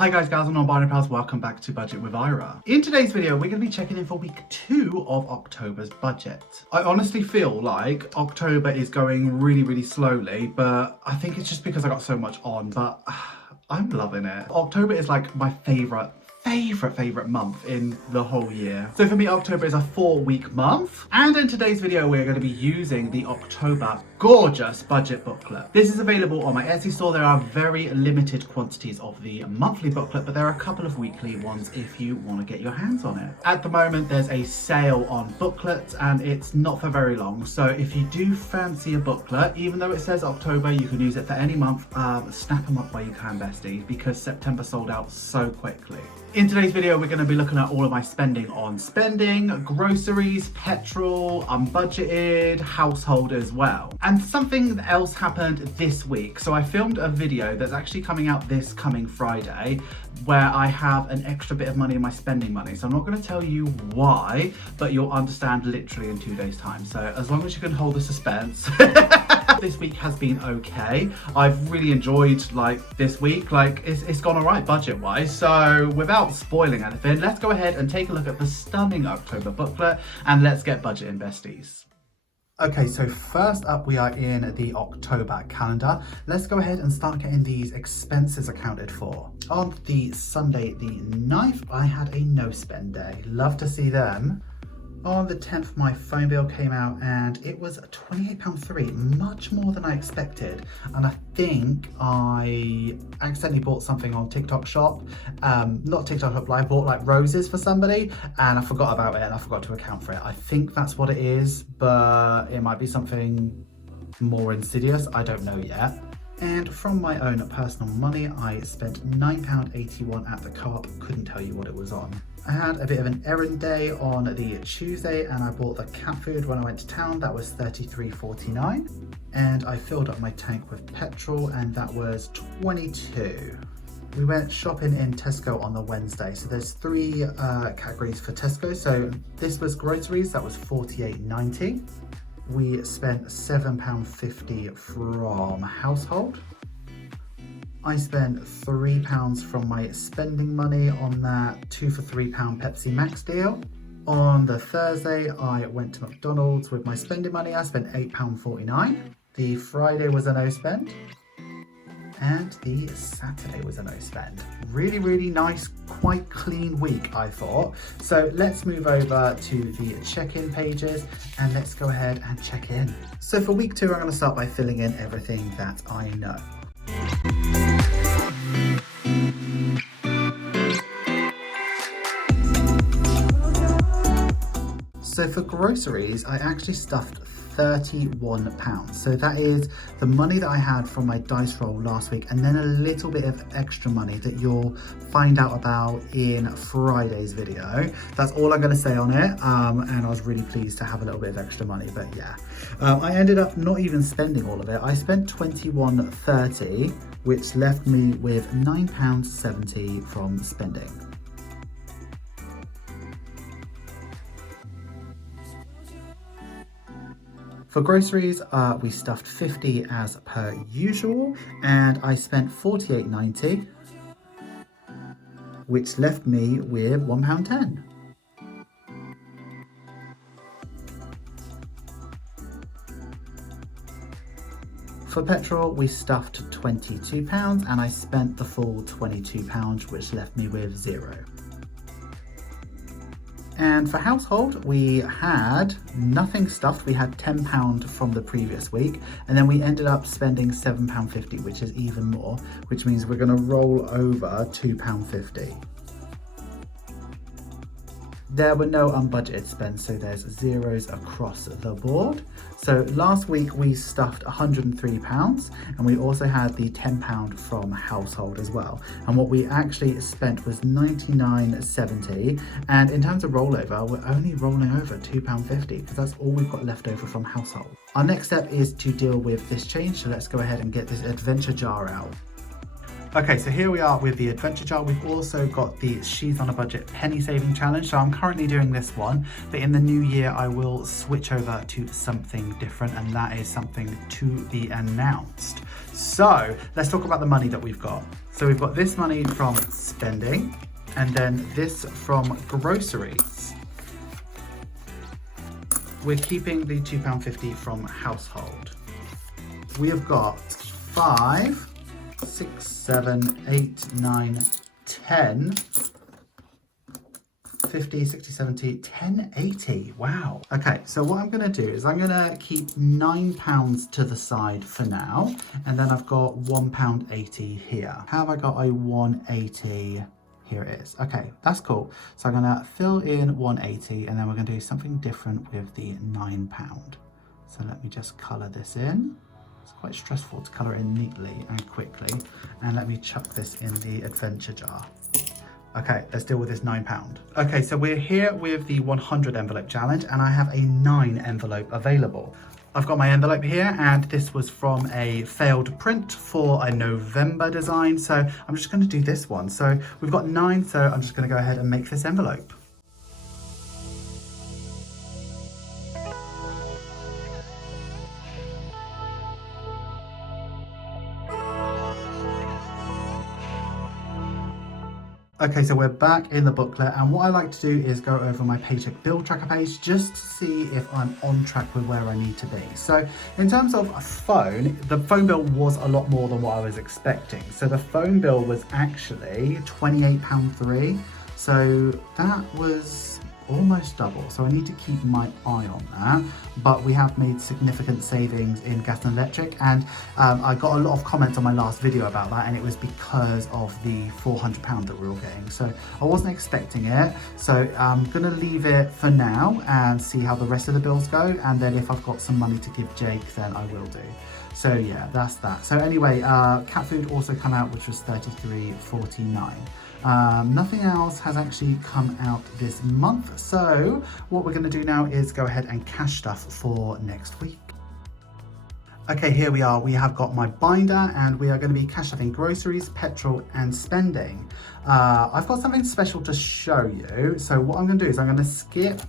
Hi guys, gals and non-binary pals, welcome back to Budget with Ira. In today's video, we're going to be checking in for week 2 of October's budget. I honestly feel like October is going really slowly, but I think it's just because I got so much on, but I'm loving it. October is like my favorite month in the whole year. So for me, October is a 4-week month. And in today's video, we're going to be using the October gorgeous budget booklet. This is available on my Etsy store. There are very limited quantities of the monthly booklet, but there are a couple of weekly ones if you want to get your hands on it. At the moment, there's a sale on booklets and it's not for very long. So if you do fancy a booklet, even though it says October, you can use it for any month. Snap them up while you can, besties, because September sold out so quickly. In today's video, we're going to be looking at all of my spending on spending, groceries, petrol, unbudgeted, household as well. And something else happened this week. So I filmed a video that's actually coming out this coming Friday where I have an extra bit of money in my spending money. So I'm not going to tell you why, but you'll understand literally in 2 days' time. So as long as you can hold the suspense. This week has been okay. I've really enjoyed this week. It's gone alright budget wise. So without spoiling anything, let's go ahead and take a look at the stunning October booklet and let's get budgeting, besties. Okay, so first up we are in the October calendar. Let's go ahead and start getting these expenses accounted for. On the Sunday the 9th, I had a no spend day. Love to see them. On the 10th, my phone bill came out and it was £28.03, much more than I expected. And I think I accidentally bought something on TikTok Shop. Not TikTok Shop, I bought roses for somebody and I forgot about it and I forgot to account for it. I think that's what it is, but it might be something more insidious. I don't know yet. And from my own personal money, I spent £9.81 at the co-op. Couldn't tell you what it was on. I had a bit of an errand day on the Tuesday and I bought the cat food when I went to town. That was £33.49. And I filled up my tank with petrol and that was £22. We went shopping in Tesco on the Wednesday. So there's 3 categories for Tesco. So this was groceries, that was £48.90. We spent £7.50 from household. I spent £3 from my spending money on that 2 for £3 Pepsi Max deal. On the Thursday, I went to McDonald's with my spending money. I spent £8.49. The Friday was a no spend. And the Saturday was a no spend. Really nice, quite clean week, I thought. So let's move over to the check-in pages and let's go ahead and check in. So for week 2, I'm going to start by filling in everything that I know. So for groceries, I actually stuffed £31. So that is the money that I had from my dice roll last week and then a little bit of extra money that you'll find out about in Friday's video. That's all I'm going to say on it, and I was really pleased to have a little bit of extra money, but yeah. I ended up not even spending all of it. I spent £21.30, which left me with £9.70 from spending. For groceries, we stuffed 50 as per usual, and I spent £48.90, which left me with £1.10. For petrol, we stuffed £22, and I spent the full £22, which left me with £0. And for household, we had nothing stuffed. We had £10 from the previous week, and then we ended up spending £7.50, which is even more, which means we're going to roll over £2.50. There were no unbudgeted spends, so there's zeros across the board. So last week we stuffed £103, and we also had the £10 from household as well. And what we actually spent was £99.70. And in terms of rollover, we're only rolling over £2.50 because that's all we've got left over from household. Our next step is to deal with this change. So let's go ahead and get this adventure jar out. Okay, so here we are with the adventure jar. We've also got the She's on a Budget penny saving challenge. So I'm currently doing this one, but in the new year I will switch over to something different, and that is something to be announced. So let's talk about the money that we've got. So we've got this money from spending, and then this from groceries. We're keeping the £2.50 from household. We have got 5, 6, 7, 8, 9, 10, 50, 60, 70, 10, 80. Wow. Okay, so what I'm going to do is I'm going to keep £9 to the side for now, and then I've got £1.80 here. How have I got a 180? Here it is. Okay, that's cool. So I'm going to fill in 180, and then we're going to do something different with the £9. So let me just colour this in. It's quite stressful to colour in neatly and quickly. And let me chuck this in the adventure jar. Okay, let's deal with this £9. Okay, so we're here with the 100 envelope challenge, and I have a 9 envelope available. I've got my envelope here, and this was from a failed print for a November design. So I'm just going to do this one. So we've got 9, so I'm just going to go ahead and make this envelope. Okay, so we're back in the booklet, and what I like to do is go over my paycheck bill tracker page just to see if I'm on track with where I need to be. So in terms of phone, the phone bill was a lot more than what I was expecting. So the phone bill was actually £28.03. So that was almost double. So I need to keep my eye on that. But we have made significant savings in gas and electric, and I got a lot of comments on my last video about that, and it was because of the £400 that we were all getting. So I wasn't expecting it. So I'm gonna leave it for now and see how the rest of the bills go, and then if I've got some money to give Jake, then I will do. So yeah, that's that. So anyway, cat food also come out, which was £33.49. Nothing else has actually come out this month. So what we're going to do now is go ahead and cash stuff for next week. Okay, here we are. We have got my binder, and we are going to be cash stuffing groceries, petrol and spending. I've got something special to show you. So what I'm going to do is I'm going to skip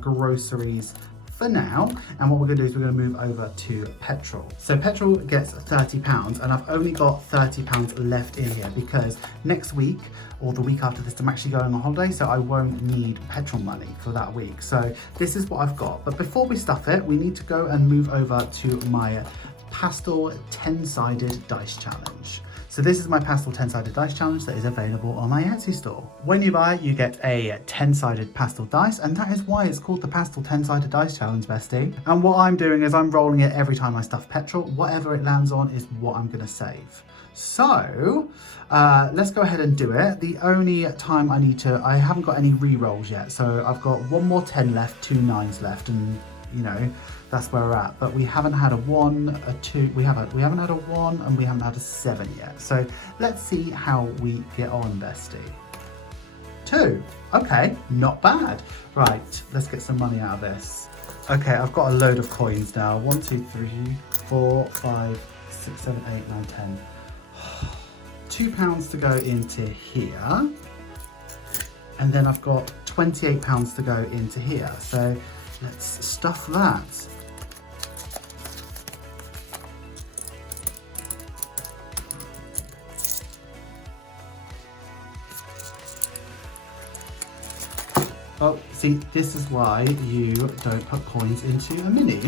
groceries for now, and what we're going to do is we're going to move over to petrol. So petrol gets £30, and I've only got £30 left in here because next week or the week after this I'm actually going on holiday, so I won't need petrol money for that week. So this is what I've got, but before we stuff it, we need to go and move over to my pastel 10-sided dice challenge. So this is my pastel 10-sided dice challenge that is available on my Etsy store. When you buy, you get a 10-sided pastel dice, and that is why it's called the pastel 10-sided dice challenge, bestie. And what I'm doing is I'm rolling it every time I stuff petrol. Whatever it lands on is what I'm gonna save. So let's go ahead and do it. The only time I haven't got any re-rolls yet. So I've got one more 10 left, 2 9s left, and you know, that's where we're at. But we haven't had a 1, a 2, we haven't had a 1, and we haven't had a 7 yet. So let's see how we get on, bestie. 2, okay, not bad. Right, let's get some money out of this. Okay, I've got a load of coins now. 1, 2, 3, 4, 5, 6, 7, 8, 9, 10. £2 to go into here. And then I've got £28 to go into here. So let's stuff that. Oh, see, this is why you don't put coins into a mini.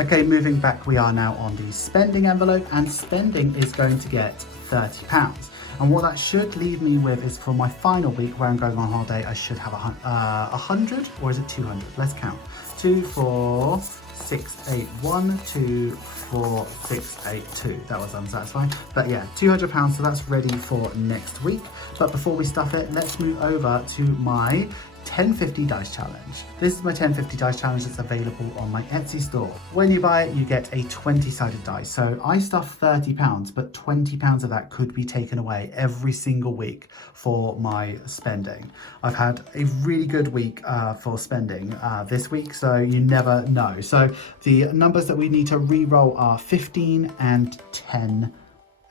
Okay, moving back, we are now on the spending envelope, and spending is going to get £30. And what that should leave me with is for my final week where I'm going on holiday, I should have 100, or is it 200? Let's count. 2, 4, 6, 8, 1, 2, 4, 6, 8, 2. That was unsatisfying. But yeah, £200, so that's ready for next week. But before we stuff it, let's move over to my 1050 dice challenge. This is my 1050 dice challenge that's available on my Etsy store. When you buy it, you get a 20-sided dice. So I stuff £30, but £20 of that could be taken away every single week for my spending. I've had a really good week for spending this week, so you never know. So the numbers that we need to re-roll are 15 and 10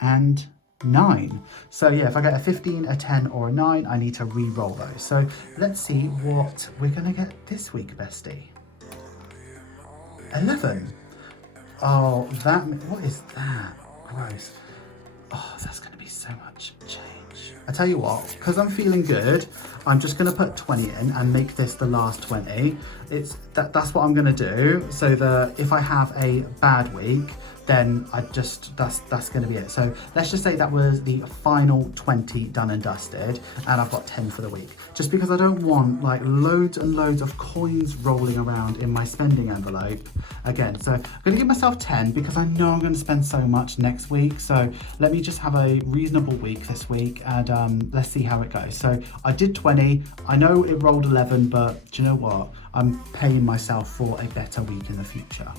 and 9. So yeah, if I get a 15, a 10 or a 9, I need to re-roll those. So let's see what we're gonna get this week, bestie. 11. Oh, what is that? Gross. Oh, that's gonna be so much change. I tell you what, because I'm feeling good, I'm just gonna put 20 in and make this the last 20. That's what I'm gonna do, so that if I have a bad week, then that's going to be it. So let's just say that was the final 20 done and dusted, and I've got 10 for the week. Just because I don't want like loads and loads of coins rolling around in my spending envelope again. So I'm going to give myself 10 because I know I'm going to spend so much next week. So let me just have a reasonable week this week, and let's see how it goes. So I did 20. I know it rolled 11, but do you know what? I'm paying myself for a better week in the future.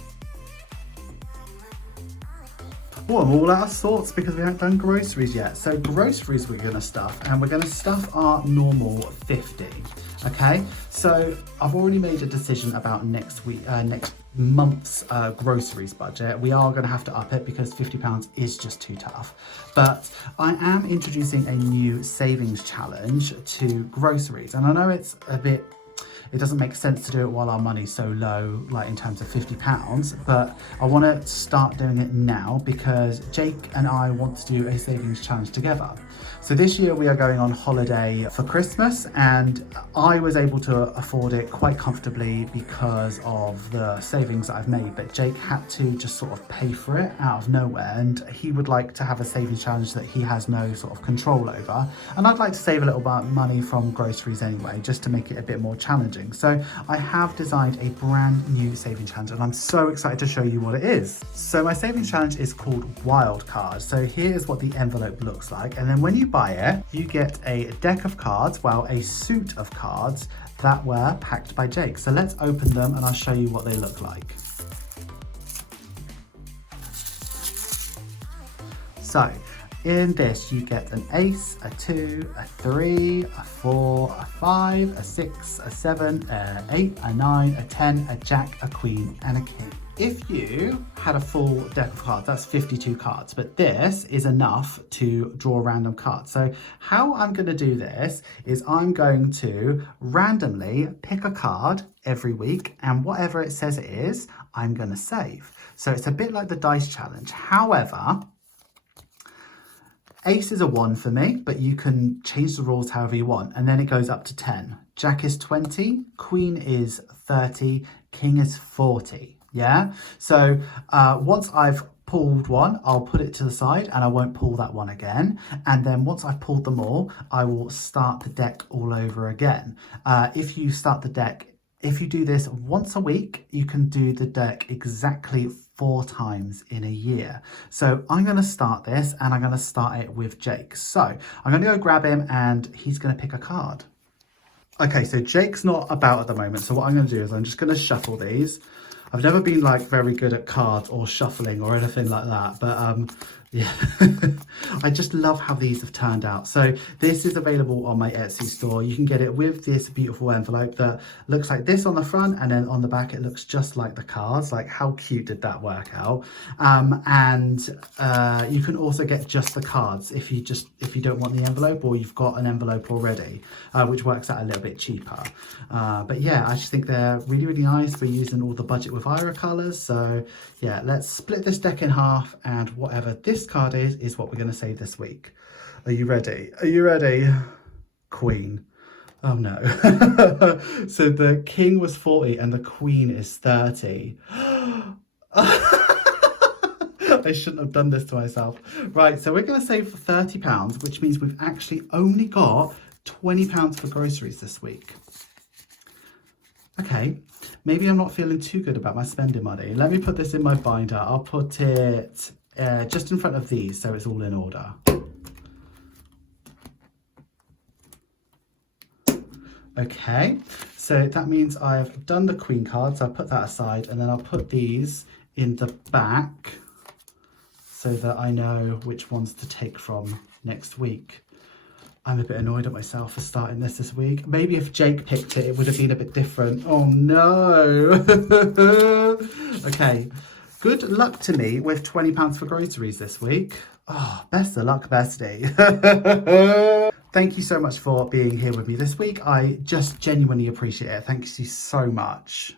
Oh, I'm all out of sorts because we haven't done groceries yet. So groceries we're gonna stuff, and we're gonna stuff our normal 50, okay? So I've already made a decision about next month's groceries budget. We are gonna have to up it because £50 is just too tough. But I am introducing a new savings challenge to groceries. And I know it doesn't make sense to do it while our money's so low, like in terms of £50, but I want to start doing it now because Jake and I want to do a savings challenge together. So this year we are going on holiday for Christmas, and I was able to afford it quite comfortably because of the savings that I've made, but Jake had to just sort of pay for it out of nowhere, and he would like to have a savings challenge that he has no sort of control over. And I'd like to save a little bit of money from groceries anyway, just to make it a bit more challenging. So I have designed a brand new savings challenge, and I'm so excited to show you what it is. So my savings challenge is called Wildcard. So here is what the envelope looks like, and then when you buy it, you get a deck of cards, well, a suit of cards that were packed by Jake. So let's open them and I'll show you what they look like. So in this you get an ace, a 2, a 3, a 4, a 5, a 6, a 7, a 8, a 9, a 10, a jack, a queen and a king. If you had a full deck of cards, that's 52 cards, but this is enough to draw random cards. So how I'm going to do this is I'm going to randomly pick a card every week, and whatever it says it is, I'm going to save. So it's a bit like the dice challenge. However, ace is a 1 for me, but you can change the rules however you want, and then it goes up to 10. Jack is 20, queen is 30, king is 40. Yeah, so once I've pulled one, I'll put it to the side and I won't pull that one again. And then once I've pulled them all, I will start the deck all over again. If you do this once a week, you can do the deck exactly 4 times in a year. So I'm going to start this, and I'm going to start it with Jake. So I'm going to go grab him and he's going to pick a card. Okay, so Jake's not about at the moment. So what I'm going to do is I'm just going to shuffle these. I've never been like very good at cards or shuffling or anything like that, but yeah, I just love how these have turned out. So this is available on my Etsy store. You can get it with this beautiful envelope that looks like this on the front, and then on the back it looks just like the cards. Like, how cute did that work out? And you can also get just the cards if you don't want the envelope, or you've got an envelope already, which works out a little bit cheaper. But yeah, I just think they're really, really nice. We're using all the Budget with Ira colors. So yeah, let's split this deck in half, and whatever this card is what we're going to save this week. Are you ready? Are you ready? Queen. Oh no. So the king was 40 and the queen is 30. I shouldn't have done this to myself. Right, so we're going to save £30, which means we've actually only got £20 for groceries this week. Okay, maybe I'm not feeling too good about my spending money. Let me put this in my binder. I'll put it just in front of these so it's all in order. Okay, so that means I've done the Queen card, so I'll put that aside, and then I'll put these in the back so that I know which ones to take from next week. I'm a bit annoyed at myself for starting this week. Maybe if Jake picked it, it would have been a bit different. Oh no. Okay, good luck to me with £20 for groceries this week. Oh, best of luck, bestie. Thank you so much for being here with me this week. I just genuinely appreciate it. Thank you so much.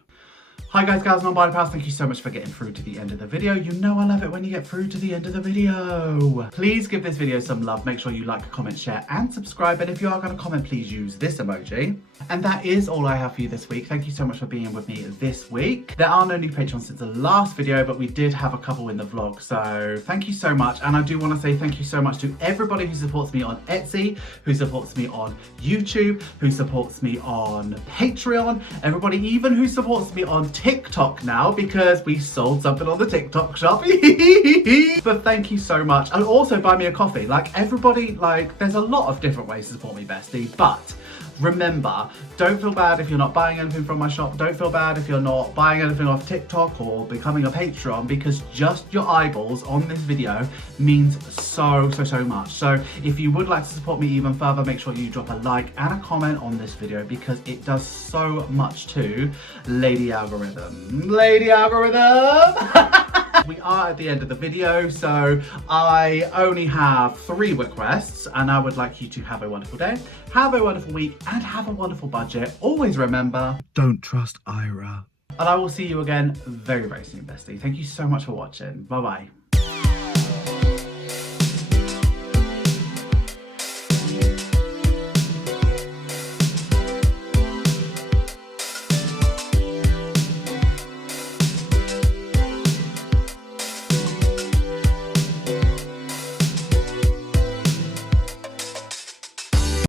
Hi guys, gals, non-binary pals, thank you so much for getting through to the end of the video. You know I love it when you get through to the end of the video. Please give this video some love. Make sure you like, comment, share and subscribe. And if you are going to comment, please use this emoji. And that is all I have for you this week. Thank you so much for being with me this week. There are no new patrons since the last video, but we did have a couple in the vlog. So thank you so much. And I do want to say thank you so much to everybody who supports me on Etsy, who supports me on YouTube, who supports me on Patreon, everybody even who supports me on TikTok now, because we sold something on the TikTok shop. But thank you so much. And also buy me a coffee. Like everybody, like there's a lot of different ways to support me, bestie, but remember, don't feel bad if you're not buying anything from my shop. Don't feel bad if you're not buying anything off TikTok or becoming a Patreon, because just your eyeballs on this video means so much. So if you would like to support me even further, make sure you drop a like and a comment on this video, because it does so much to Lady Algorithm. Lady Algorithm! We are at the end of the video, so I only have 3 requests, and I would like you to have a wonderful day, have a wonderful week, and have a wonderful budget. Always remember, don't trust Ira. And I will see you again very soon, bestie. Thank you so much for watching. Bye-bye.